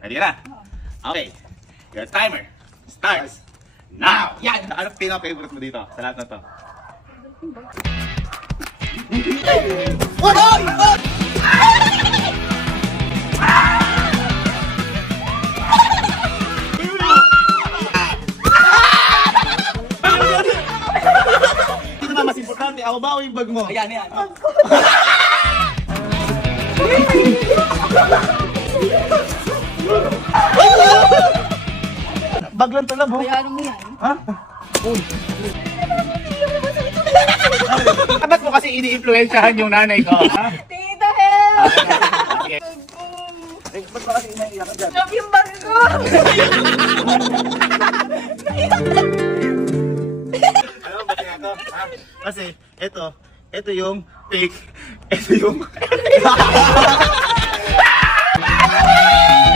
Ready ka na? Okay. Your timer starts now. Yan! Ano pinaka-favorite mo dito sa lahat na to? What? Ito na mas importante. Ako ba o yung bag mo? Ayan, yan. Bag lang to lang, oh. Bayaran mo yan. Ha? Uy. Ba't mo kasi ini-influensyahan yung nanay ko, ha? Tita, help! Okay. Eh, ba't mo kasi inaiyak ka dyan? Stop yung bag ko! Alam mo ba kaya ito? Ha? Kasi, ito yung fake. Ito yung...